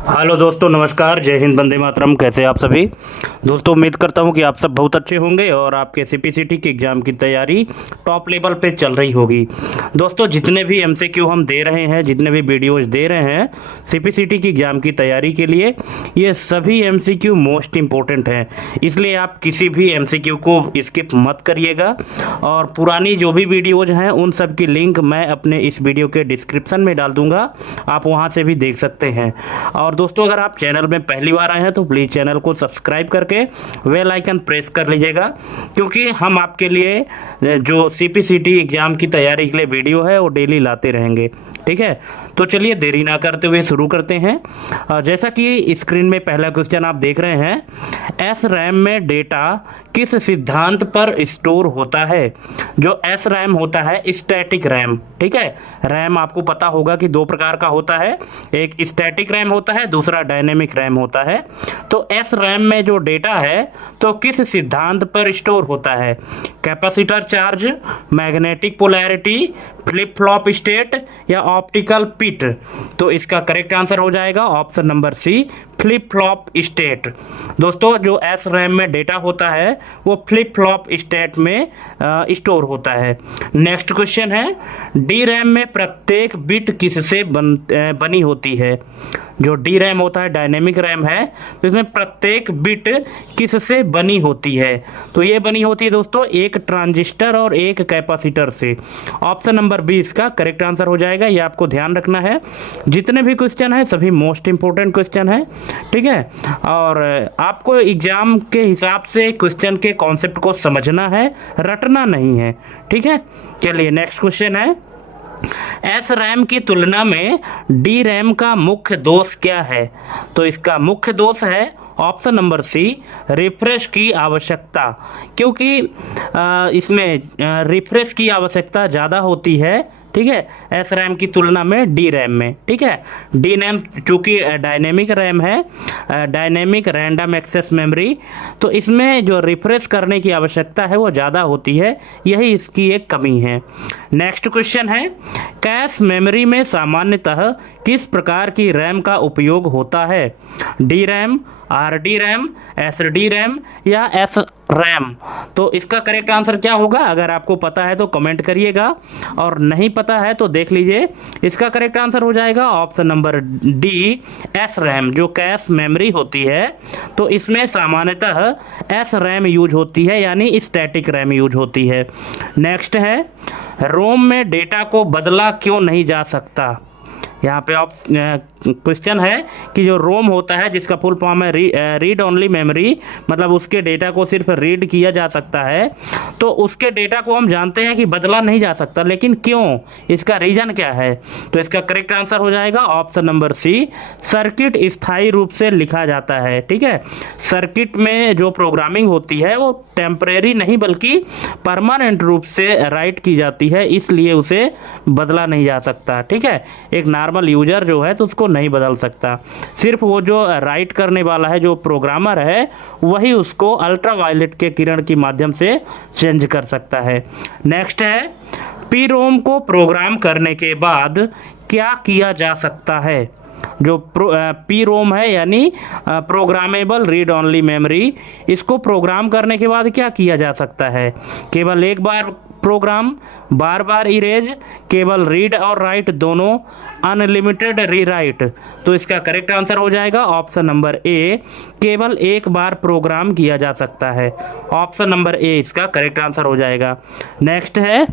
Hello दोस्तों, नमस्कार। जय हिंद, वंदे मातरम। कैसे आप सभी दोस्तों? उम्मीद करता हूं कि आप सब बहुत अच्छे होंगे और आपके सीपीसीटी की एग्ज़ाम की तैयारी टॉप लेवल पे चल रही होगी। दोस्तों, जितने भी एमसीक्यू हम दे रहे हैं, जितने भी वीडियोज दे रहे हैं सीपीसीटी की एग्ज़ाम की तैयारी के लिए, ये सभी एमसीक्यू मोस्ट इम्पोर्टेंट हैं। इसलिए आप किसी भी एमसीक्यू को स्किप मत करिएगा और पुरानी जो भी वीडियोज हैं उन सब की लिंक मैं अपने इस वीडियो के डिस्क्रिप्शन में डाल दूँगा, आप वहाँ से भी देख सकते हैं। और दोस्तों, अगर आप चैनल में पहली बार आए हैं तो प्लीज़ चैनल को सब्सक्राइब करके बेल आइकन प्रेस कर लीजिएगा, क्योंकि हम आपके लिए जो सीपीसीटी एग्ज़ाम की तैयारी के लिए वीडियो है वो डेली लाते रहेंगे। ठीक है, तो चलिए देरी ना करते हुए शुरू करते हैं। जैसा कि स्क्रीन में पहला क्वेश्चन आप देख रहे हैं, एस रैम में डेटा किस सिद्धांत पर स्टोर होता है? जो एस रैम होता है, स्टैटिक रैम। ठीक है, रैम आपको पता होगा कि दो प्रकार का होता है, एक स्टैटिक रैम होता है, दूसरा डायनेमिक रैम होता है। तो एस रैम में जो डेटा है तो किस सिद्धांत पर स्टोर होता है? Capacitor charge, magnetic polarity, flip flop state या ऑप्टिकल पिट? तो इसका करेक्ट आंसर हो जाएगा option number C, flip flop state. दोस्तों, जो एस रैम में डेटा होता है वो फ्लिप फ्लॉप स्टेट में स्टोर होता है। नेक्स्ट क्वेश्चन है, डी रैम में प्रत्येक बिट किससे बनी होती है? जो डी रैम होता है, डायनेमिक रैम है, तो इसमें प्रत्येक बिट किससे बनी होती है? तो ये बनी होती है दोस्तों एक ट्रांजिस्टर और एक कैपेसिटर से। ऑप्शन नंबर बी इसका करेक्ट आंसर हो जाएगा। ये आपको ध्यान रखना है, जितने भी क्वेश्चन है सभी मोस्ट इंपॉर्टेंट क्वेश्चन है। ठीक है, और आपको एग्जाम के हिसाब से क्वेश्चन के कॉन्सेप्ट को समझना है, रटना नहीं है। ठीक है, चलिए नेक्स्ट क्वेश्चन है, एस रैम की तुलना में डी रैम का मुख्य दोष क्या है? तो इसका मुख्य दोष है ऑप्शन नंबर सी, रिफ्रेश की आवश्यकता। क्योंकि इसमें रिफ्रेश की आवश्यकता ज़्यादा होती है, ठीक है, एस रैम की तुलना में डी रैम में। ठीक है, डी रैम चूँकि डायनेमिक रैम है, डायनेमिक रैंडम एक्सेस मेमोरी, तो इसमें जो रिफ्रेश करने की आवश्यकता है वो ज़्यादा होती है, यही इसकी एक कमी है। नेक्स्ट क्वेश्चन है, कैश मेमोरी में सामान्यतः किस प्रकार की रैम का उपयोग होता है? D RAM, R D RAM, S D RAM या एस रैम? तो इसका करेक्ट आंसर क्या होगा? अगर आपको पता है तो कमेंट करिएगा, और नहीं पता है तो देख लीजिए। इसका करेक्ट आंसर हो जाएगा option number D, S RAM. जो कैश मेमोरी होती है तो इसमें सामान्यतः एस रैम यूज होती है, यानी स्टैटिक रैम यूज होती है। नेक्स्ट है, रोम में डेटा को बदला क्यों नहीं जा सकता? यहाँ पे आप क्वेश्चन है कि जो रोम होता है, जिसका फुल फॉर्म है रीड ओनली मेमोरी, मतलब उसके डेटा को सिर्फ रीड किया जा सकता है, तो उसके डेटा को हम जानते हैं कि बदला नहीं जा सकता, लेकिन क्यों, इसका रीज़न क्या है? तो इसका करेक्ट आंसर हो जाएगा ऑप्शन नंबर सी, सर्किट स्थायी रूप से लिखा जाता है। ठीक है, सर्किट में जो प्रोग्रामिंग होती है वो टेम्परेरी नहीं बल्कि परमानेंट रूप से राइट की जाती है, इसलिए उसे बदला नहीं जा सकता। ठीक है, एक नॉर्मल यूजर जो है तो उसको नहीं बदल सकता, सिर्फ वो जो राइट करने वाला है, जो प्रोग्रामर है, वही उसको अल्ट्रा वायलेट के किरण के माध्यम से चेंज कर सकता है। नेक्स्ट है, पी रोम को प्रोग्राम करने के बाद क्या किया जा सकता है? जो पी रोम है, यानी प्रोग्रामेबल रीड ओनली मेमोरी, इसको प्रोग्राम करने के बाद क्या किया जा सकता है? केवल एक बार प्रोग्राम, बार बार इरेज, केवल रीड और राइट दोनों, अनलिमिटेड रीराइट? तो इसका करेक्ट आंसर हो जाएगा ऑप्शन नंबर ए, केवल एक बार प्रोग्राम किया जा सकता है। ऑप्शन नंबर ए इसका करेक्ट आंसर हो जाएगा। नेक्स्ट है,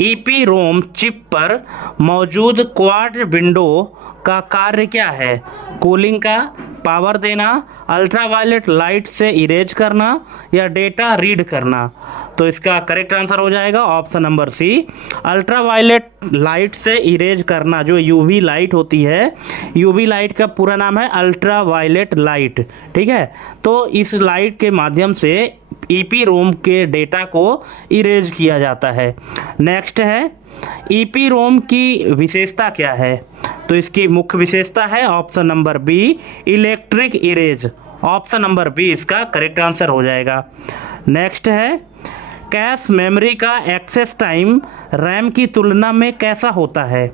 ईपी रोम चिप पर मौजूद क्वाड विंडो का कार्य क्या है? कूलिंग का, पावर देना, अल्ट्रावायलेट लाइट से इरेज करना या डेटा रीड करना? तो इसका करेक्ट आंसर हो जाएगा option number C, ultraviolet light से इरेज करना। जो यूवी लाइट होती है, यूवी लाइट का पूरा नाम है अल्ट्रावायलेट लाइट। ठीक है, तो इस लाइट के माध्यम से ईपी रोम के डेटा को इरेज किया जाता है। नेक्स्ट है, ईपी रोम की विशेषता क्या है? तो इसकी मुख्य विशेषता है option number B, electric erase. Option number B इसका करेक्ट आंसर हो जाएगा। नेक्स्ट है, कैश मेमोरी का एक्सेस टाइम रैम की तुलना में कैसा होता है?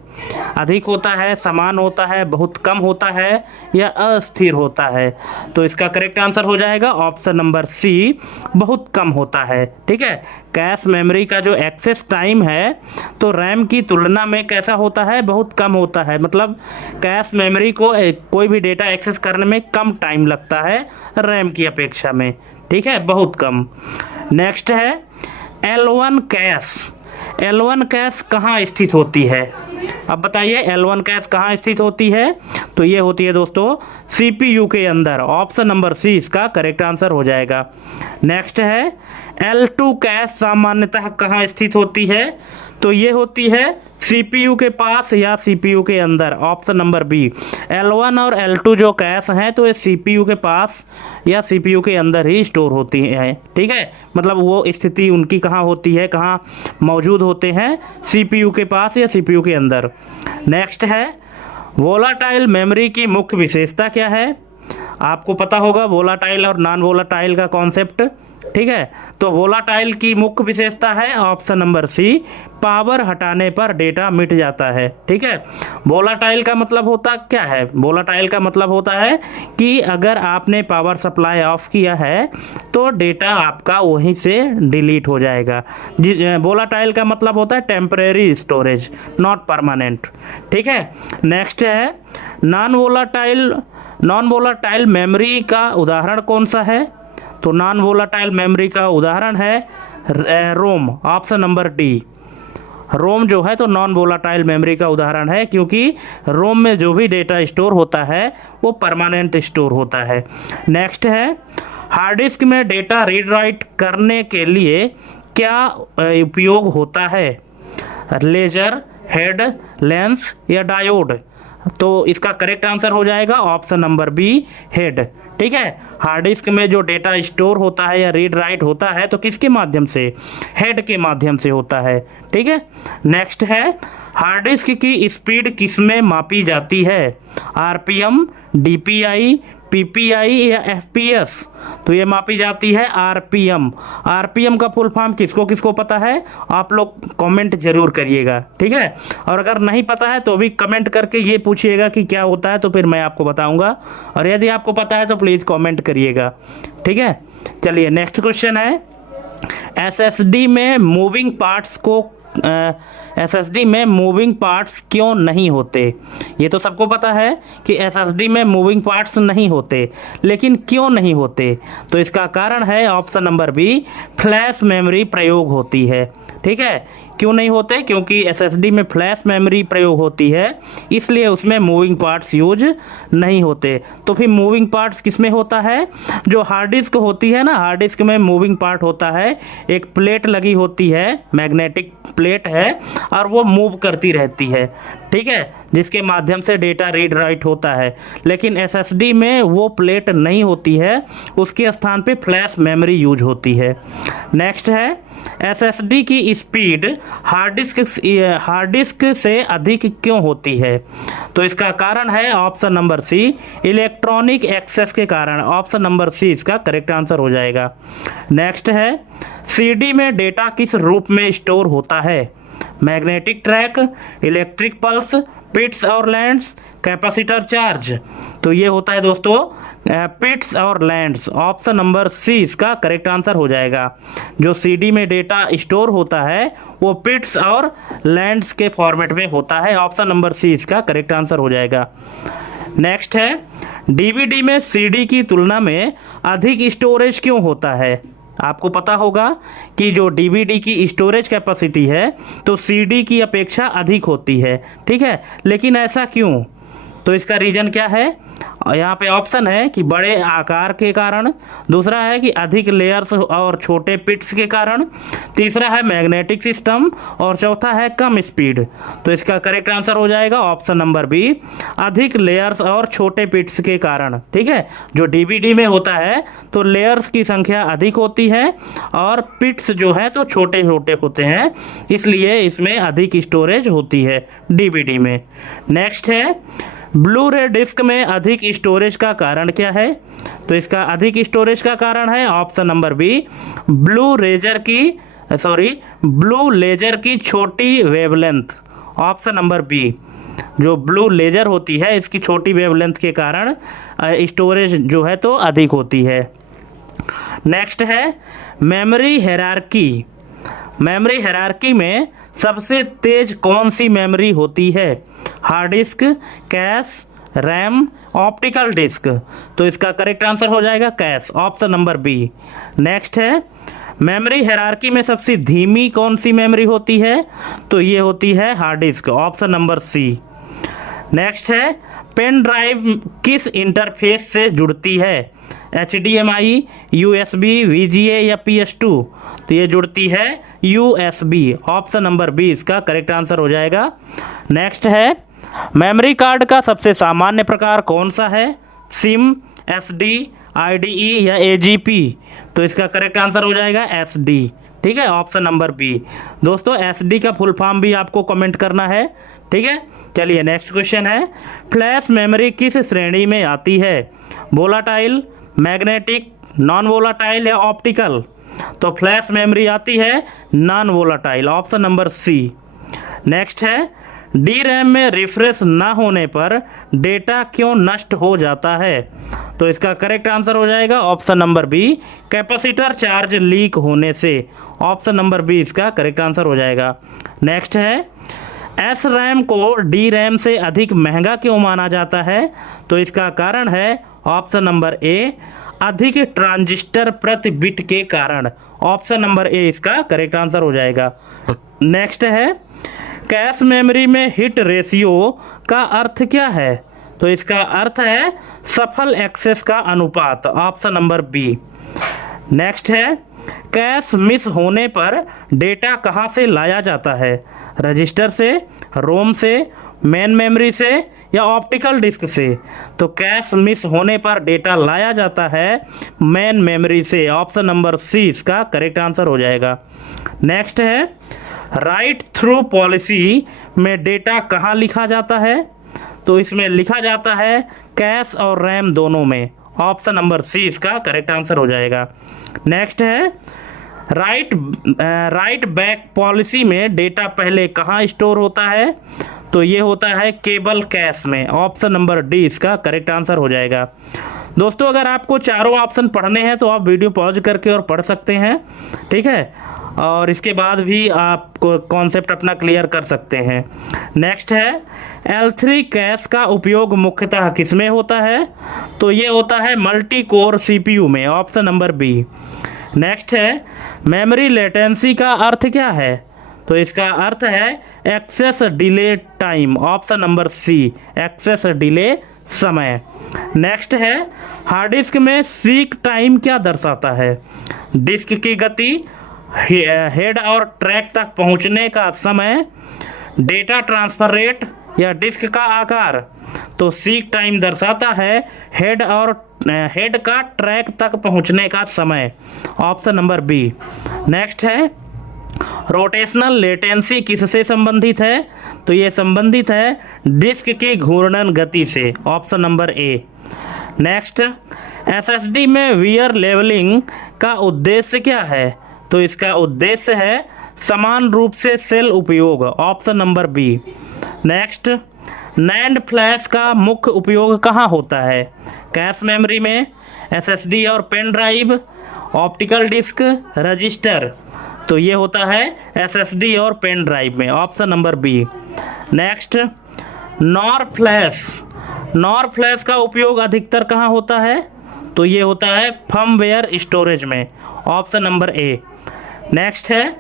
अधिक होता है, समान होता है, बहुत कम होता है या अस्थिर होता है? तो इसका करेक्ट आंसर हो जाएगा ऑप्शन नंबर सी, बहुत कम होता है। ठीक है, कैश मेमोरी का जो एक्सेस टाइम है तो रैम की तुलना में कैसा होता है? बहुत कम होता है। मतलब कैश मेमोरी को कोई भी डेटा एक्सेस करने में कम टाइम लगता है रैम की अपेक्षा में। ठीक है, बहुत कम। नेक्स्ट है L1 कैश। L1 कैश कहाँ स्थित होती है? अब बताइए L1 कैश कहाँ स्थित होती है? तो ये होती है दोस्तों CPU के अंदर। ऑप्शन नंबर सी इसका करेक्ट आंसर हो जाएगा। नेक्स्ट है L2 कैश सामान्यतः कहाँ स्थित होती है? तो ये होती है CPU के पास या CPU के अंदर। Option number B. L1 और L2 जो कैश हैं तो ये CPU के पास या CPU के अंदर ही स्टोर होती हैं। ठीक है, मतलब वो स्थिति उनकी कहाँ होती है, कहाँ मौजूद होते हैं? CPU के पास या CPU के अंदर। नेक्स्ट है वोलाटाइल मेमोरी की मुख्य विशेषता क्या है? आपको पता होगा वोलाटाइल और नॉन वोलाटाइल का कॉन्सेप्ट। ठीक है, तो वोलाटाइल की मुख्य विशेषता है ऑप्शन नंबर सी, पावर हटाने पर डेटा मिट जाता है। ठीक है, वोलाटाइल का मतलब होता क्या है? वोलाटाइल का मतलब होता है कि अगर आपने पावर सप्लाई ऑफ किया है तो डेटा आपका वहीं से डिलीट हो जाएगा। वोलाटाइल का मतलब होता है टेम्परेरी स्टोरेज, नॉट परमानेंट। ठीक है, नेक्स्ट है नॉन वोलाटाइल मेमोरी का उदाहरण कौन सा है? तो नॉन वोलाटाइल मेमोरी का उदाहरण है ROM. Option number D. ROM जो है तो नॉन वोलाटाइल मेमोरी का उदाहरण है, क्योंकि रोम में जो भी डेटा स्टोर होता है वो परमानेंट स्टोर होता है। नेक्स्ट है हार्ड डिस्क में डेटा रीड राइट करने के लिए क्या उपयोग होता है? लेजर, हेड, लेंस या डायोड? तो इसका करेक्ट आंसर हो जाएगा ऑप्शन नंबर बी, हेड। ठीक है, हार्ड डिस्क में जो डेटा स्टोर होता है या रीड राइट होता है तो किसके माध्यम से? हेड के माध्यम से होता है। ठीक है, नेक्स्ट है हार्ड डिस्क की स्पीड किसमें मापी जाती है? आरपीएम, डीपीआई, पीपीआई या एफपीएस? तो ये मापी जाती है आरपीएम। आरपीएम का फुल फॉर्म किसको किसको पता है? आप लोग कमेंट जरूर करिएगा। ठीक है, और अगर नहीं पता है तो भी कमेंट करके ये पूछिएगा कि क्या होता है, तो फिर मैं आपको बताऊंगा। और यदि आपको पता है तो प्लीज़ कमेंट करिएगा। ठीक है, चलिए नेक्स्ट क्वेश्चन है एसएसडी में मूविंग पार्ट्स क्यों नहीं होते? ये तो सबको पता है कि एसएसडी में मूविंग पार्ट्स नहीं होते, लेकिन क्यों नहीं होते? तो इसका कारण है option number B, flash memory प्रयोग होती है। ठीक है, क्यों नहीं होते? क्योंकि एसएसडी में फ्लैश मेमोरी प्रयोग होती है, इसलिए उसमें मूविंग पार्ट्स यूज नहीं होते। तो फिर मूविंग पार्ट्स किस में होता है? जो हार्ड डिस्क होती है ना, हार्ड डिस्क में मूविंग पार्ट होता है, एक प्लेट लगी होती है, मैग्नेटिक प्लेट है, और वो मूव करती रहती है। ठीक है, जिसके माध्यम से डेटा रीड राइट होता है। लेकिन एसएसडी में वो प्लेट नहीं होती है, उसके स्थान पे फ्लैश मेमोरी यूज होती है। नेक्स्ट है एसएसडी की स्पीड हार्ड डिस्क से अधिक क्यों होती है? तो इसका कारण है option number C, electronic access के कारण। ऑप्शन नंबर सी इसका करेक्ट आंसर हो जाएगा। नेक्स्ट है सीडी में डेटा किस रूप में स्टोर होता है? मैग्नेटिक ट्रैक, इलेक्ट्रिक पल्स, पिट्स और लैंड्स, कैपेसिटर चार्ज? तो ये होता है दोस्तों पिट्स और लैंड्स। ऑप्शन नंबर सी इसका करेक्ट आंसर हो जाएगा। जो सीडी में डेटा स्टोर होता है वो पिट्स और लैंड्स के फॉर्मेट में होता है। ऑप्शन नंबर सी इसका करेक्ट आंसर हो जाएगा। नेक्स्ट है डीवीडी में सीडी की तुलना में अधिक स्टोरेज क्यों होता है? आपको पता होगा कि जो डीवीडी की स्टोरेज कैपेसिटी है तो सीडी की अपेक्षा अधिक होती है। ठीक है, लेकिन ऐसा क्यों? तो इसका रीज़न क्या है? यहाँ पे ऑप्शन है कि बड़े आकार के कारण, दूसरा है कि अधिक लेयर्स और छोटे पिट्स के कारण, तीसरा है मैग्नेटिक सिस्टम, और चौथा है कम स्पीड। तो इसका करेक्ट आंसर हो जाएगा ऑप्शन नंबर बी, अधिक लेयर्स और छोटे पिट्स के कारण। ठीक है, जो डीवीडी में होता है तो लेयर्स की संख्या अधिक होती है और पिट्स जो है तो छोटे छोटे होते हैं, इसलिए इसमें अधिक स्टोरेज होती है डीवीडी में। नेक्स्ट है ब्लू रे डिस्क में अधिक स्टोरेज का कारण क्या है? तो इसका अधिक स्टोरेज का कारण है option number B, blue razor की ब्लू लेजर की छोटी वेवलेंथ, ऑप्शन नंबर बी। जो ब्लू लेजर होती है इसकी छोटी वेवलेंथ के कारण स्टोरेज जो है तो अधिक होती है। नेक्स्ट है मेमोरी हायरार्की। मेमोरी हायरार्की में सबसे तेज कौन सी मेमोरी होती है? Hard disk, cache, RAM, optical disk. तो इसका करेक्ट आंसर हो जाएगा cache, option number B. Next है मेमोरी हायरार्की में सबसे धीमी कौन सी मेमोरी होती है? तो ये होती है hard disk, option number C. Next है पेन ड्राइव किस इंटरफेस से जुड़ती है? HDMI, USB, VGA या PS2? तो ये जुड़ती है USB, ऑप्शन नंबर बी इसका करेक्ट आंसर हो जाएगा। नेक्स्ट है मेमोरी कार्ड का सबसे सामान्य प्रकार कौन सा है? सिम, SD, IDE या AGP? तो इसका करेक्ट आंसर हो जाएगा SD, ठीक है, ऑप्शन नंबर बी। दोस्तों SD का फुल फॉर्म भी आपको कमेंट करना है, ठीक है। चलिए नेक्स्ट क्वेश्चन है, फ्लैश मेमोरी किस श्रेणी में आती है? वोलाटाइल, मैग्नेटिक, नॉन वोलाटाइल या ऑप्टिकल? तो फ्लैश मेमोरी आती है non volatile, option number C. Next है डी रैम में रिफ्रेश ना होने पर डेटा क्यों नष्ट हो जाता है? तो इसका करेक्ट आंसर हो जाएगा option number B, capacitor charge leak होने से, ऑप्शन नंबर बी इसका करेक्ट आंसर हो जाएगा। नेक्स्ट है एस रैम को डी रैम से अधिक महंगा क्यों माना जाता है? तो इसका कारण है ऑप्शन नंबर ए, अधिक ट्रांजिस्टर प्रति बिट के कारण, ऑप्शन नंबर ए इसका करेक्ट आंसर हो जाएगा। नेक्स्ट है कैश मेमोरी में हिट रेशियो का अर्थ क्या है? तो इसका अर्थ है सफल एक्सेस का अनुपात, ऑप्शन नंबर बी। नेक्स्ट है कैश मिस होने पर डेटा कहाँ से लाया जाता है? रजिस्टर से, रोम से, मेन मेमोरी से या ऑप्टिकल डिस्क से? तो कैश मिस होने पर डेटा लाया जाता है मेन मेमोरी से, ऑप्शन नंबर सी इसका करेक्ट आंसर हो जाएगा। नेक्स्ट है राइट थ्रू पॉलिसी में डेटा कहाँ लिखा जाता है? तो इसमें लिखा जाता है कैश और रैम दोनों में, ऑप्शन नंबर सी इसका करेक्ट आंसर हो जाएगा। नेक्स्ट है राइट बैक पॉलिसी में डेटा पहले कहाँ स्टोर होता है? तो ये होता है केबल कैश में, ऑप्शन नंबर डी इसका करेक्ट आंसर हो जाएगा। दोस्तों अगर आपको चारों ऑप्शन पढ़ने हैं तो आप वीडियो पॉज करके और पढ़ सकते हैं, ठीक है, और इसके बाद भी आप कॉन्सेप्ट अपना क्लियर कर सकते हैं। नेक्स्ट है L3 कैश का उपयोग मुख्यतः किसमें होता है? तो ये होता है मल्टी कोर CPU में, ऑप्शन नंबर बी। नेक्स्ट है मेमोरी लेटेंसी का अर्थ क्या है? तो इसका अर्थ है access delay time, option number C, access delay समय। नेक्स्ट है हार्ड डिस्क में सीक टाइम क्या दर्शाता है? डिस्क की गति, हेड और ट्रैक तक पहुंचने का समय, डेटा ट्रांसफर रेट या डिस्क का आकार? तो सीक टाइम दर्शाता है हेड का ट्रैक तक पहुंचने का समय, ऑप्शन नंबर बी। नेक्स्ट है रोटेशनल लेटेंसी किससे संबंधित है? तो ये संबंधित है डिस्क की घूर्णन गति से, option number A. Next SSD में वियर लेवलिंग का उद्देश्य क्या है? तो इसका उद्देश्य है समान रूप से सेल उपयोग, option number B. Next NAND flash का मुख्य उपयोग कहाँ होता है? कैश मेमोरी में, SSD और pen drive, optical disk, register? तो ये होता है SSD और पेन ड्राइव में, option number B. Next NOR flash का उपयोग अधिकतर कहाँ होता है? तो ये होता है फर्मवेयर स्टोरेज में, ऑप्शन नंबर ए। नेक्स्ट है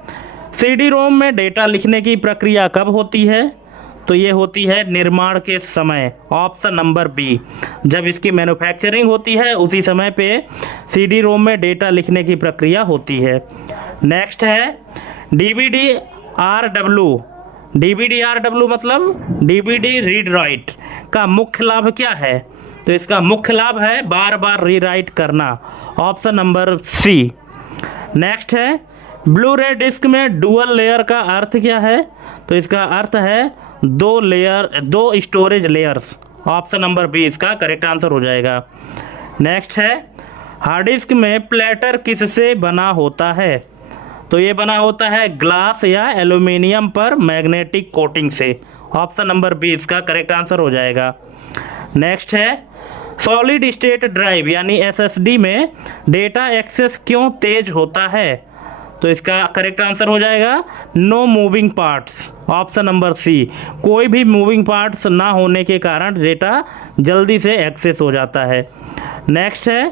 CD-ROM में डेटा लिखने की प्रक्रिया कब होती है? तो ये होती है निर्माण के समय, ऑप्शन नंबर बी। जब इसकी मैन्युफैक्चरिंग होती है उसी समय पे CD-ROM में डेटा लिखने की प्रक्रिया होती है। नेक्स्ट है DVD-RW मतलब DVD रीड राइट का मुख्य लाभ क्या है? तो इसका मुख्य लाभ है बार बार रीराइट करना, ऑप्शन नंबर सी। नेक्स्ट है ब्लू रे डिस्क में डुअल लेयर का अर्थ क्या है? तो इसका अर्थ है दो storage layers, option number B इसका करेक्ट आंसर हो जाएगा। नेक्स्ट है हार्ड डिस्क में प्लेटर किससे बना होता है? तो ये बना होता है ग्लास या एल्यूमिनियम पर मैग्नेटिक कोटिंग से। ऑप्शन नंबर बी इसका करेक्ट आंसर हो जाएगा। नेक्स्ट है सॉलिड स्टेट ड्राइव यानी एसएसडी में डेटा एक्सेस क्यों तेज होता है? तो इसका करेक्ट आंसर हो जाएगा no moving parts. Option number C, कोई भी मूविंग पार्ट्स ना होने के कारण डेटा जल्दी से एक्सेस हो जाता है। नेक्स्ट है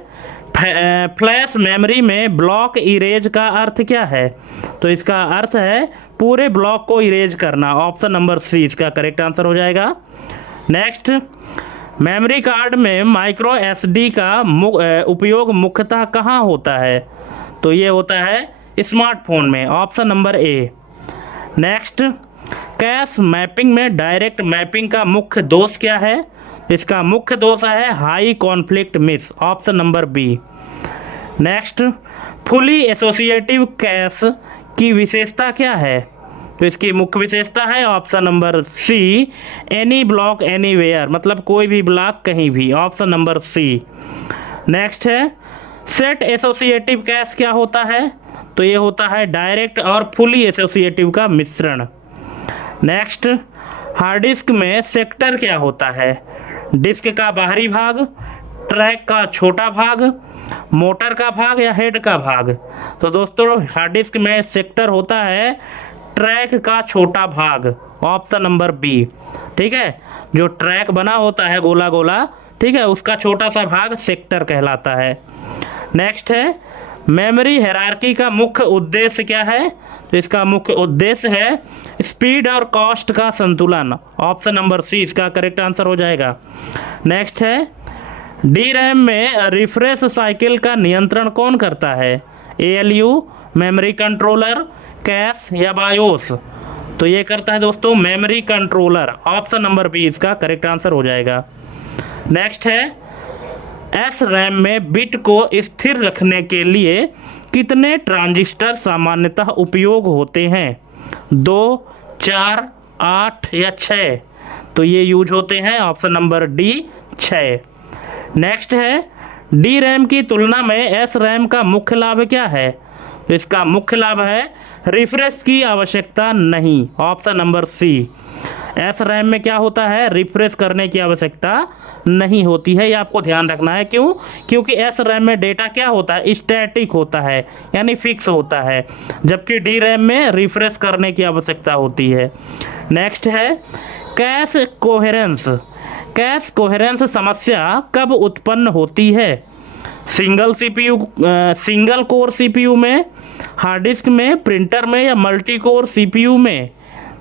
फ्लैश मेमोरी में ब्लॉक इरेज का अर्थ क्या है? तो इसका अर्थ है पूरे ब्लॉक को इरेज करना। ऑप्शन नंबर सी इसका करेक्ट आंसर हो जाएगा। नेक्स्ट, मेमोरी कार्ड में माइक्रो एसडी का उपयोग मुख्यतः कहाँ होता है? तो ये होता है स्मार्टफोन में। Option number A. Next, cache mapping में डायरेक्ट मैपिंग का मुख्य दोष क्या है? इसका मुख्य दोष है high conflict miss. Option number B. Next, fully associative cache की विशेषता क्या है? तो इसकी मुख्य विशेषता है option number C any block anywhere, मतलब कोई भी ब्लॉक कहीं भी। Option number C. नेक्स्ट है सेट एसोसिएटिव कैश क्या होता है? तो ये होता है डायरेक्ट और फुली एसोसिएटिव का मिश्रण। नेक्स्ट, हार्ड डिस्क में सेक्टर क्या होता है? डिस्क का बाहरी भाग, ट्रैक का छोटा भाग, मोटर का भाग या हेड का भाग? तो दोस्तों हार्ड डिस्क में सेक्टर होता है ट्रैक का छोटा भाग। Option number B. ठीक है, जो ट्रैक बना होता है गोला गोला, ठीक है, उसका छोटा सा भाग सेक्टर कहलाता है। नेक्स्ट है मेमोरी हायरार्की का मुख्य उद्देश्य क्या है? तो इसका मुख्य उद्देश्य है स्पीड और कॉस्ट का संतुलन। ऑप्शन नंबर सी इसका करेक्ट आंसर हो जाएगा। नेक्स्ट है डी रैम में रिफ्रेश साइकिल का नियंत्रण कौन करता है? एएलयू, मेमोरी कंट्रोलर, कैश या बायोस? तो ये करता है दोस्तों memory controller. Option number B इसका करेक्ट आंसर हो जाएगा। नेक्स्ट है एस रैम में बिट को स्थिर रखने के लिए कितने ट्रांजिस्टर सामान्यतः उपयोग होते हैं? 2, 4, 8 या 6? तो ये यूज होते हैं ऑप्शन नंबर डी 6। नेक्स्ट है डी रैम की तुलना में एस रैम का मुख्य लाभ क्या है? तो इसका मुख्य लाभ है रिफ्रेश की आवश्यकता नहीं। Option number C. S RAM में क्या होता है? रिफ्रेश करने की आवश्यकता नहीं होती है। ये आपको ध्यान रखना है। क्यों? क्योंकि एस रैम में डेटा क्या होता है? स्टैटिक होता है, यानी फिक्स होता है, जबकि डी रैम में रिफ्रेश करने की आवश्यकता होती है। नेक्स्ट है कैश कोहेरेंस। कैश कोहेरेंस समस्या कब उत्पन्न होती है? सिंगल कोर सीपीयू में, हार्ड डिस्क में, प्रिंटर में या मल्टी कोर सीपीयू में?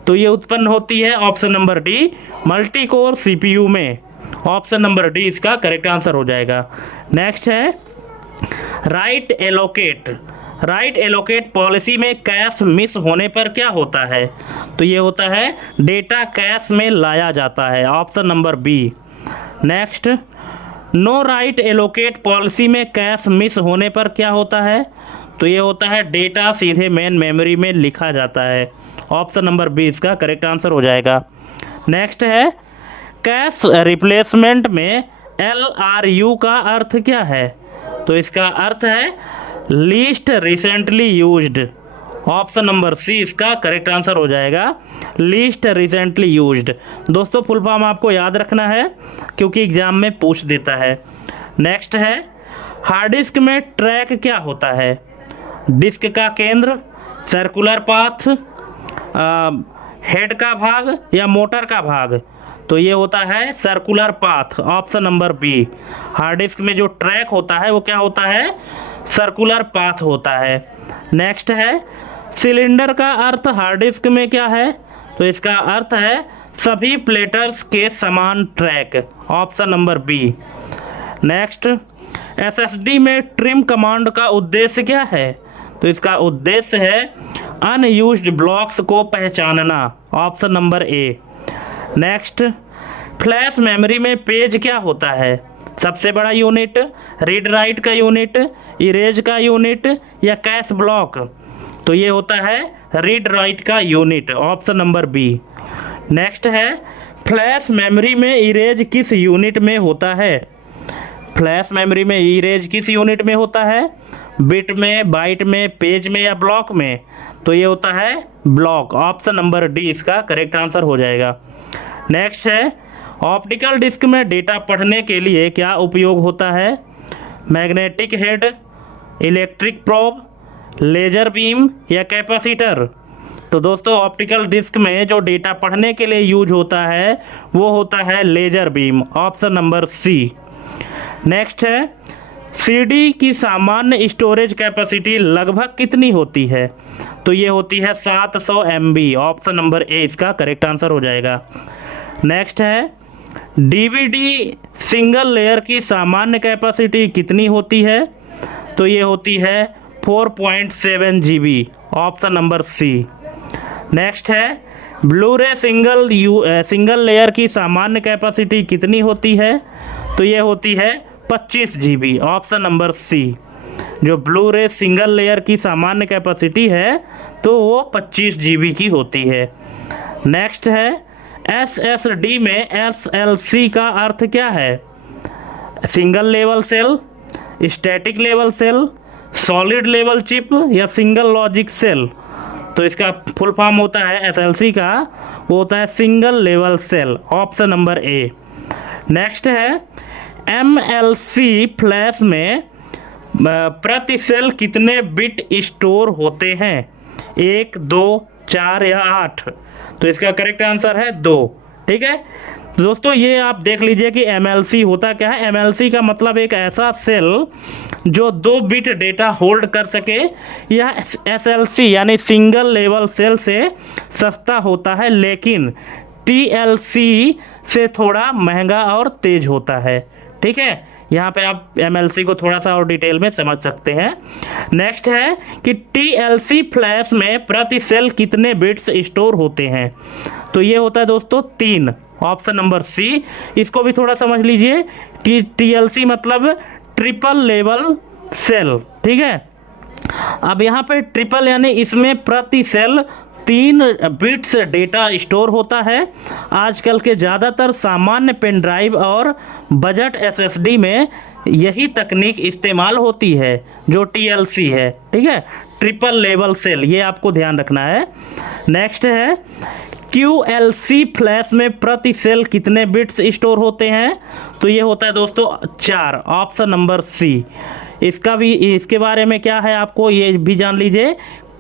तो ये उत्पन्न होती है option number D multi core CPU में। ऑप्शन नंबर डी इसका करेक्ट आंसर हो जाएगा। नेक्स्ट है right allocate. Right allocate policy में कैश मिस होने पर क्या होता है? तो ये होता है डेटा कैश में लाया जाता है। Option number B. Next, no write allocate policy में कैश मिस होने पर क्या होता है? तो ये होता है डेटा सीधे मेन मेमोरी में लिखा जाता है। ऑप्शन नंबर बी इसका करेक्ट आंसर हो जाएगा। नेक्स्ट है कैश रिप्लेसमेंट में LRU का अर्थ क्या है? तो इसका अर्थ है least recently used. Option number C इसका करेक्ट आंसर हो जाएगा, लीस्ट रिसेंटली यूज्ड। दोस्तों फुल फॉर्म आपको याद रखना है क्योंकि एग्जाम में पूछ देता है। नेक्स्ट है हार्ड डिस्क में ट्रैक क्या होता है? डिस्क का केंद्र, सर्कुलर पाथ, हेड का भाग या मोटर का भाग? तो ये होता है circular path. Option number B. Hard disk में जो ट्रैक होता है वो क्या होता है? सर्कुलर पाथ होता है। नेक्स्ट है सिलेंडर का अर्थ हार्ड डिस्क में क्या है? तो इसका अर्थ है सभी प्लेटर्स के समान track. Option number B. Next, SSD में ट्रिम कमांड का उद्देश्य क्या है? तो इसका उद्देश्य है अनयूज्ड ब्लॉक्स को पहचानना। Option number A. Next, flash memory में पेज क्या होता है? सबसे बड़ा यूनिट, रीड राइट का यूनिट, इरेज का यूनिट या कैश ब्लॉक? तो ये होता है रीड राइट का unit. Option number B. Next है फ्लैश मेमोरी में इरेज किस यूनिट में होता है? फ्लैश मेमोरी में इरेज किस यूनिट में होता है? बिट में, बाइट में, पेज में या ब्लॉक में? तो ये होता है ब्लॉक। ऑप्शन नंबर डी इसका करेक्ट आंसर हो जाएगा। नेक्स्ट है, ऑप्टिकल डिस्क में डेटा पढ़ने के लिए क्या उपयोग होता है? Magnetic head, electric probe, laser beam या कैपेसिटर? तो दोस्तों ऑप्टिकल डिस्क में जो डेटा पढ़ने के लिए यूज होता है वो होता है laser beam. Option number C. Next है, सीडी की सामान्य स्टोरेज कैपेसिटी लगभग कितनी होती है? तो ये होती है 700 MB। ऑप्शन नंबर ए इसका करेक्ट आंसर हो जाएगा। नेक्स्ट है, डीवीडी सिंगल लेयर की सामान्य कैपेसिटी कितनी होती है? तो ये होती है 4.7 GB। Option number C. Next है, ब्लू-रे सिंगल लेयर की सामान्य कैपेसिटी कितनी होती है? तो ये होती है 25 GB। ऑप्शन नंबर सी। जो ब्लू-रे सिंगल लेयर की सामान्य कैपेसिटी है तो वो 25 GB की होती है। नेक्स्ट है, SSD में SLC का अर्थ क्या है? Single level cell, static level cell, solid level chip या सिंगल लॉजिक सेल? तो इसका फुल फॉर्म होता है SLC का, वो होता है single level cell. Option number A. Next है, MLC फ्लैश में प्रति सेल कितने बिट स्टोर होते हैं? 1, 2, 4 या 8? तो इसका करेक्ट आंसर है 2। ठीक है, तो दोस्तों ये आप देख लीजिए कि MLC होता क्या है। MLC का मतलब एक ऐसा सेल जो 2 बिट डेटा होल्ड कर सके। यह SLC यानी सिंगल लेवल सेल से सस्ता होता है, लेकिन TLC से थोड़ा महंगा और तेज होता है। ठीक है, यहाँ पे आप MLC को थोड़ा सा और डिटेल में समझ सकते हैं। नेक्स्ट है कि TLC फ्लैश में प्रति सेल कितने बिट्स स्टोर होते हैं? तो ये होता है दोस्तों 3। Option number C. इसको भी थोड़ा समझ लीजिए कि TLC मतलब ट्रिपल लेवल सेल। ठीक है, अब यहाँ पे ट्रिपल यानी इसमें प्रति सेल 3 बिट्स डेटा स्टोर होता है। आजकल के ज़्यादातर सामान्य पेन ड्राइव और बजट SSD में यही तकनीक इस्तेमाल होती है जो TLC है। ठीक है, ट्रिपल लेवल सेल, ये आपको ध्यान रखना है। नेक्स्ट है, QLC फ्लैश में प्रति सेल कितने बिट्स स्टोर होते हैं? तो ये होता है दोस्तों 4। Option number C. इसके बारे में क्या है आपको ये भी जान लीजिए।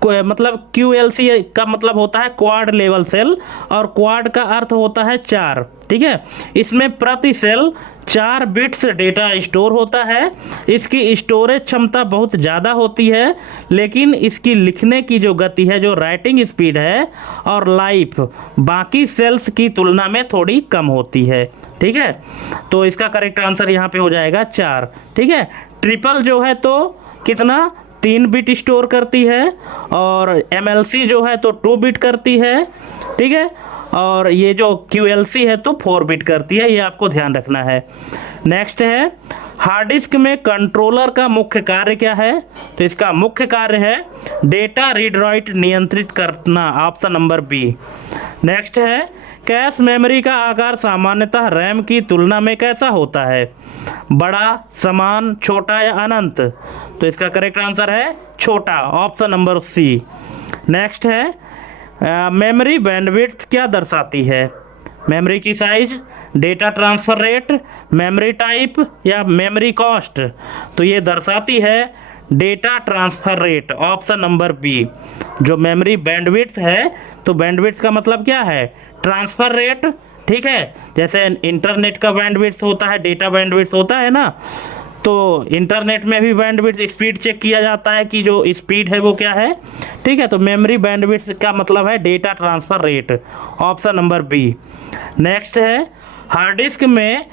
मतलब QLC का मतलब होता है क्वाड लेवल सेल, और क्वाड का अर्थ होता है 4। ठीक है, इसमें प्रति सेल 4 बिट्स डेटा स्टोर होता है। इसकी स्टोरेज क्षमता बहुत ज़्यादा होती है, लेकिन इसकी लिखने की जो गति है, जो राइटिंग स्पीड है और लाइफ बाकी सेल्स की तुलना में थोड़ी कम होती है। ठीक है, तो इसका करेक्ट आंसर यहाँ पे हो जाएगा 4। ठीक है, ट्रिपल जो है तो कितना 3 बिट स्टोर करती है, और MLC जो है तो 2 बिट करती है। ठीक है, और ये जो QLC है तो 4 बिट करती है, ये आपको ध्यान रखना है। नेक्स्ट है, हार्ड डिस्क में कंट्रोलर का मुख्य कार्य क्या है? तो इसका मुख्य कार्य है डेटा रीड राइट नियंत्रित करना। Option number B. नेक्स्ट है, कैश मेमोरी का आकार सामान्यतः रैम की तुलना में कैसा होता है? बड़ा, समान, छोटा या अनंत? तो इसका करेक्ट आंसर है छोटा। Option number C. नेक्स्ट है, मेमोरी बैंडविड्थ क्या दर्शाती है? मेमोरी की size, data transfer rate, memory type या मेमोरी कॉस्ट? तो ये दर्शाती है data transfer rate. Option number B. जो मेमोरी बैंडविड्थ है तो बैंडविड्थ का मतलब क्या है? Transfer rate. ठीक है, जैसे इंटरनेट का बैंडविड्थ होता है, डेटा बैंडविड्थ होता है ना, तो इंटरनेट में भी बैंडविड्थ स्पीड चेक किया जाता है कि जो स्पीड है वो क्या है। ठीक है, तो मेमोरी बैंडविड्थ का मतलब है data transfer rate. Option number B. Next है, हार्ड डिस्क में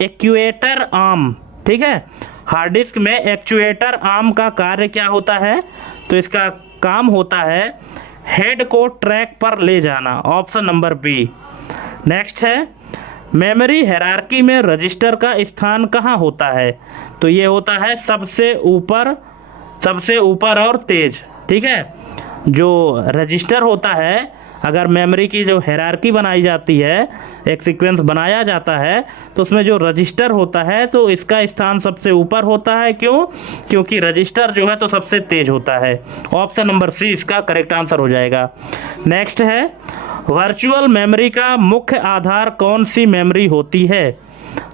एक्चुएटर आर्म। ठीक है, हार्ड डिस्क में एक्चुएटर आर्म का कार्य क्या होता है? तो इसका काम होता है हेड को ट्रैक पर ले जाना। Option number B. नेक्स्ट है, मेमोरी हायरार्की में रजिस्टर का स्थान कहाँ होता है? तो ये होता है सबसे ऊपर और तेज। ठीक है, जो रजिस्टर होता है अगर मेमोरी की जो हायरार्की बनाई जाती है, एक सीक्वेंस बनाया जाता है, तो उसमें जो रजिस्टर होता है तो इसका स्थान सबसे ऊपर होता है। क्यों? क्योंकि रजिस्टर जो है तो सबसे तेज होता है। ऑप्शन नंबर सी इसका करेक्ट आंसर हो जाएगा। नेक्स्ट है, वर्चुअल मेमोरी का मुख्य आधार कौन सी मेमोरी होती है?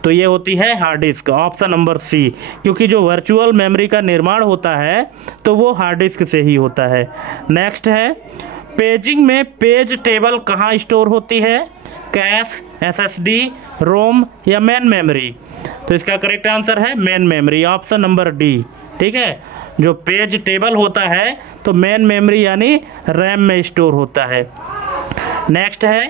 तो ये होती है hard disk. Option number C, क्योंकि जो वर्चुअल मेमोरी का निर्माण होता है तो वो हार्ड डिस्क से ही होता है। नेक्स्ट है, पेजिंग में पेज टेबल कहाँ स्टोर होती है? कैश, एसएसडी, रोम या मेन मेमोरी? तो इसका करेक्ट आंसर है main memory, option number D. ठीक है, जो पेज टेबल होता है तो मेन मेमोरी यानी रैम में स्टोर होता है। नेक्स्ट है,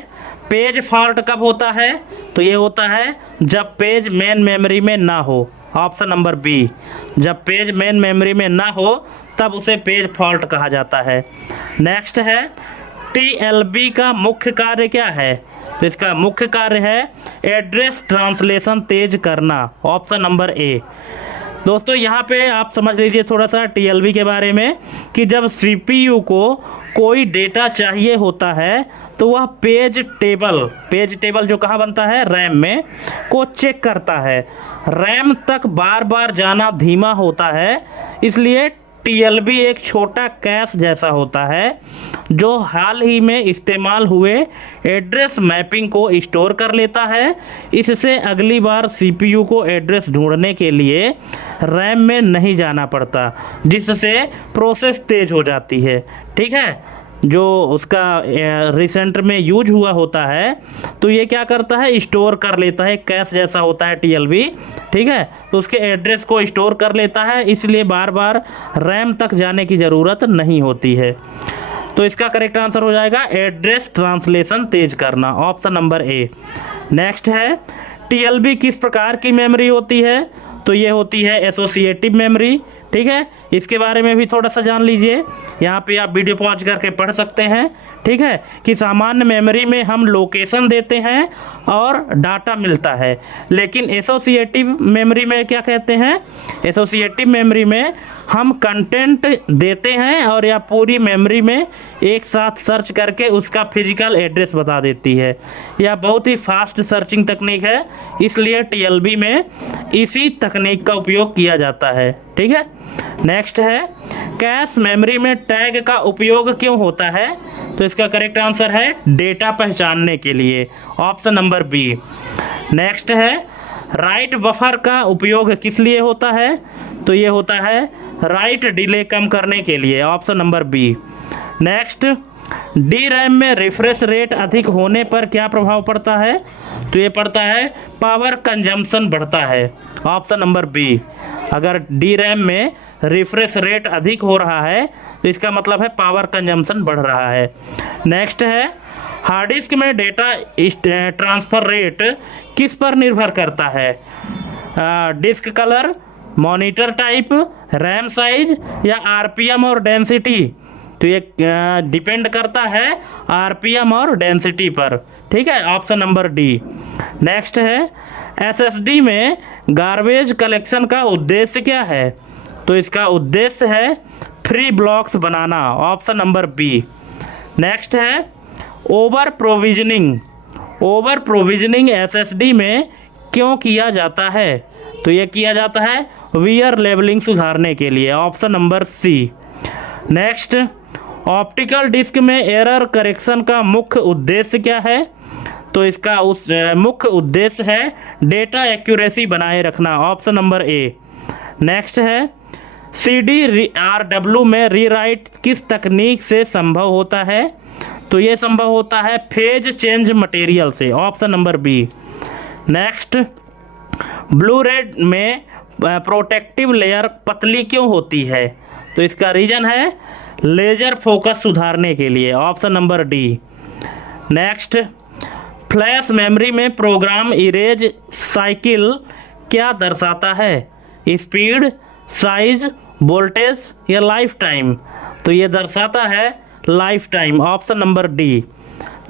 पेज फॉल्ट कब होता है? तो ये होता है जब पेज मेन मेमोरी में ना हो। ऑप्शन नंबर बी, जब पेज मेन मेमोरी में ना हो तब उसे पेज फॉल्ट कहा जाता है। नेक्स्ट है, टीएलबी का मुख्य कार्य क्या है? तो इसका मुख्य कार्य है एड्रेस ट्रांसलेशन तेज करना। ऑप्शन नंबर ए। दोस्तों यहाँ पे आप समझ लीजिए थोड़ा सा टीएलबी के बारे में कि जब सीपीयू को कोई डेटा चाहिए होता है तो वह पेज टेबल जो कहाँ बनता है? रैम में, को चेक करता है। रैम तक बार बार जाना धीमा होता है, इसलिए टीएलबी एक छोटा कैश जैसा होता है जो हाल ही में इस्तेमाल हुए एड्रेस मैपिंग को स्टोर कर लेता है। इससे अगली बार सीपीयू को एड्रेस ढूंढने के लिए रैम में नहीं जाना पड़ता, जिससे प्रोसेस तेज हो जाती है। ठीक है, जो उसका रिसेंट में यूज हुआ होता है तो ये क्या करता है? स्टोर कर लेता है, कैश जैसा होता है टीएलबी। ठीक है, तो उसके एड्रेस को स्टोर कर लेता है, इसलिए बार बार रैम तक जाने की ज़रूरत नहीं होती है। तो इसका करेक्ट आंसर हो जाएगा एड्रेस ट्रांसलेशन तेज करना, ऑप्शन नंबर ए। नेक्स्ट है, टीएलबी किस प्रकार की मेमोरी होती है? तो ये होती है एसोसिएटिव मेमोरी। ठीक है, इसके बारे में भी थोड़ा सा जान लीजिए, यहाँ पे आप वीडियो पॉज करके पढ़ सकते हैं। ठीक है, कि सामान्य मेमोरी में हम लोकेशन देते हैं और डाटा मिलता है, लेकिन एसोसिएटिव मेमोरी में क्या कहते हैं? एसोसिएटिव मेमोरी में हम कंटेंट देते हैं और या पूरी मेमोरी में एक साथ सर्च करके उसका फिजिकल एड्रेस बता देती है। यह बहुत ही फास्ट सर्चिंग तकनीक है, इसलिए टीएलबी में इसी तकनीक का उपयोग किया जाता है। ठीक है, नेक्स्ट है, कैश मेमोरी में टैग का उपयोग क्यों होता है? तो इसका करेक्ट आंसर है डेटा पहचानने के लिए, ऑप्शन नंबर बी। नेक्स्ट है, राइट बफर का उपयोग किस लिए होता है? तो ये होता है राइट डिले कम करने के लिए, option number B. Next, D RAM में रिफ्रेश रेट अधिक होने पर क्या प्रभाव पड़ता है? तो ये पड़ता है पावर कंजम्पशन बढ़ता है, ऑप्शन नंबर बी। अगर डी रैम में रिफ्रेश रेट अधिक हो रहा है तो इसका मतलब है पावर कंजम्पशन बढ़ रहा है। नेक्स्ट है, हार्ड डिस्क में डेटा ट्रांसफ़र रेट किस पर निर्भर करता है? Disk colour, monitor type, RAM size या आरपीएम और डेंसिटी? तो ये डिपेंड करता है आरपीएम और डेंसिटी पर। ठीक है, ऑप्शन नंबर डी। नेक्स्ट है, एसएसडी में गार्बेज कलेक्शन का उद्देश्य क्या है? तो इसका उद्देश्य है फ्री ब्लॉक्स बनाना, ऑप्शन नंबर बी। नेक्स्ट है, ओवर प्रोविजनिंग एसएसडी में क्यों किया जाता है? तो ये किया जाता है वियर लेवलिंग सुधारने के लिए, option number C. Next, optical disk में एरर करेक्शन का मुख्य उद्देश्य क्या है? तो इसका मुख्य उद्देश्य है डेटा एक्यूरेसी बनाए रखना, ऑप्शन नंबर ए। नेक्स्ट है, CDRW में रीराइट किस तकनीक से संभव होता है? तो ये संभव होता है फेज चेंज मटेरियल से, option number B. Next, Blu ray में प्रोटेक्टिव लेयर पतली क्यों होती है? तो इसका रीजन है लेजर फोकस सुधारने के लिए, option number D. Next, flash memory में प्रोग्राम इरेज साइकिल क्या दर्शाता है? स्पीड, साइज, वोल्टेज या लाइफ टाइम? तो ये दर्शाता है life time, option number D.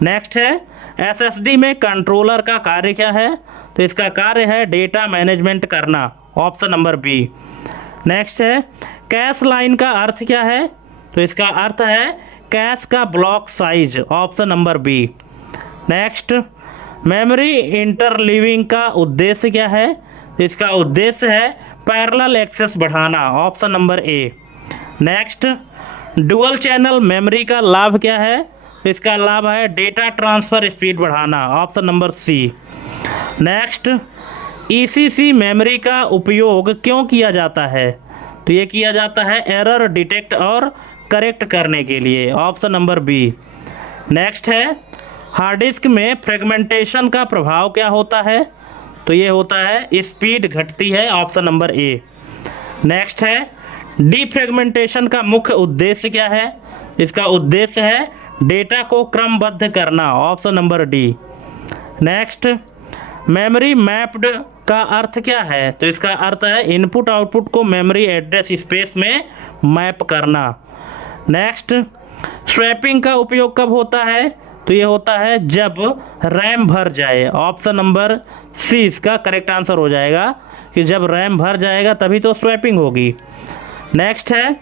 Next है, एसएसडी में कंट्रोलर का कार्य क्या है? तो इसका कार्य है डेटा मैनेजमेंट करना, ऑप्शन नंबर बी। नेक्स्ट है, कैश लाइन का अर्थ क्या है? तो इसका अर्थ है कैश का block size, option number B. Next, memory interleaving का उद्देश्य क्या है? इसका उद्देश्य है पैरेलल एक्सेस बढ़ाना, option number A. Next, dual channel memory का लाभ क्या है? इसका लाभ है डेटा ट्रांसफ़र स्पीड बढ़ाना, option number C. Next, ECC memory का उपयोग क्यों किया जाता है? तो ये किया जाता है एरर डिटेक्ट और करेक्ट करने के लिए, ऑप्शन नंबर बी। नेक्स्ट है, हार्ड डिस्क में फ्रेगमेंटेशन का प्रभाव क्या होता है? तो ये होता है स्पीड घटती है, ऑप्शन नंबर ए। नेक्स्ट है, डीफ्रेगमेंटेशन का मुख्य उद्देश्य क्या है? इसका उद्देश्य है डेटा को क्रमबद्ध करना, option number D. Next, memory mapped का अर्थ क्या है? तो इसका अर्थ है इनपुट आउटपुट को मेमोरी एड्रेस स्पेस में मैप करना। नेक्स्ट, स्वैपिंग का उपयोग कब होता है? तो ये होता है जब रैम भर जाए, ऑप्शन नंबर सी इसका करेक्ट आंसर हो जाएगा कि जब रैम भर जाएगा तभी तो स्वैपिंग होगी। नेक्स्ट है,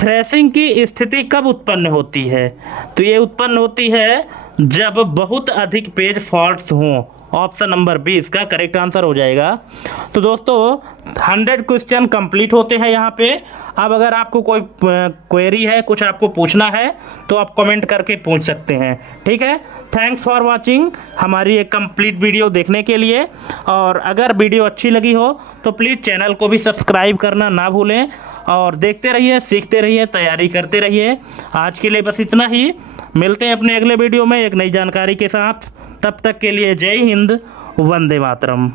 थ्रेशिंग की स्थिति कब उत्पन्न होती है? तो ये उत्पन्न होती है जब बहुत अधिक पेज फॉल्ट्स हों, ऑप्शन नंबर बी इसका करेक्ट आंसर हो जाएगा। तो दोस्तों 100 क्वेश्चन कंप्लीट होते हैं यहाँ पे। अब अगर आपको कोई क्वेरी है, कुछ आपको पूछना है तो आप कमेंट करके पूछ सकते हैं, ठीक है। थैंक्स फॉर वाचिंग हमारी एक कंप्लीट वीडियो देखने के लिए। और अगर वीडियो अच्छी लगी हो तो प्लीज़ चैनल को भी सब्सक्राइब करना ना भूलें और देखते रहिए, सीखते रहिए, तैयारी करते रहिए। आज के लिए बस इतना ही, मिलते हैं अपने अगले वीडियो में एक नई जानकारी के साथ। तब तक के लिए जय हिंद, वंदे मातरम।